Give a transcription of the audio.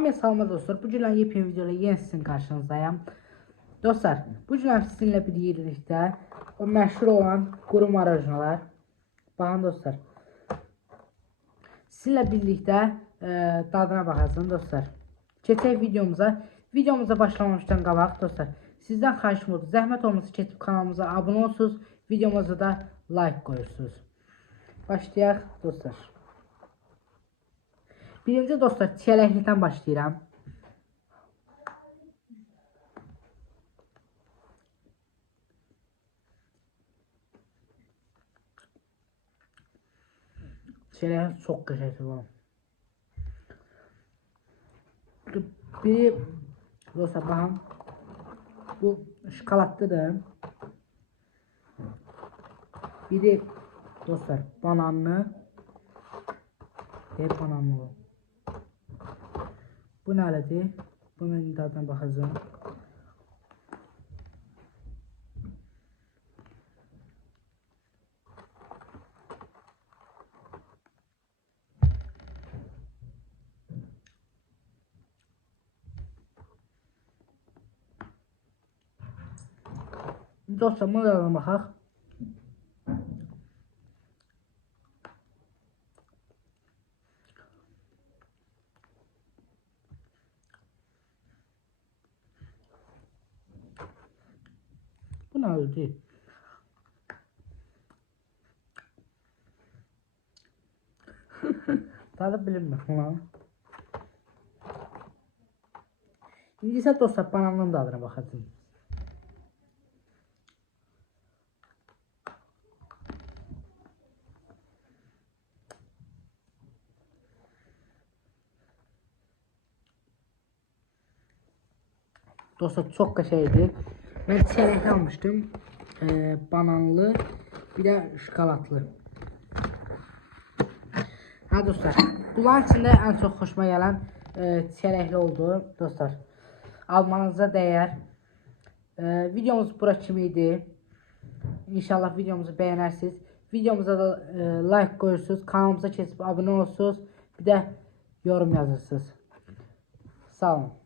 Hamıya salam dostlar. Bu günlər yepyeni videoyla yenə sizin qarşınızdayım. Dostlar, bu günlər sizinlə birlikdə o məşhur olan quru marajnalar. Baxın dostlar. Sizinlə birlikdə dadına baxacağız dostlar. Keçək videomuza. Videomuza başlamamışdan qabaq dostlar, sizdən xahişim odur. Zəhmət olmasa keçib kanalımıza abunə olursunuz. Videomuza da like qoyursunuz. Başlayaq dostlar. Birinci dostlar, çiyələklikdən başlayıram. Çiyələklik çox qəşəngdir bu. Biri dostlar baxın, bu şokoladlıdır. Biri dostlar bananlı. Bananlı bu. Bu nədir? Bunun dadına baxacağım. Dostlar, buna dadına baxaq. Bu ne öyle değil. Tadı bilinmez buna. İndi isə dostlar bananın dadına baxacağım. Dostlar çok qəşəngdir. Ben çeyrek almıştım. Bananlı, bir de şokoladlı. Ha dostlar, bunların içinde en çok hoşuma gelen çeyrəkli oldu dostlar. Almanıza dəyər. Videomuz bura kimi idi. İnşallah videomuzu beğenirsiniz. Videomuza da like koyursunuz. Kanalımıza keçib abone olursunuz. Bir de yorum yazırsınız. Sağ olun.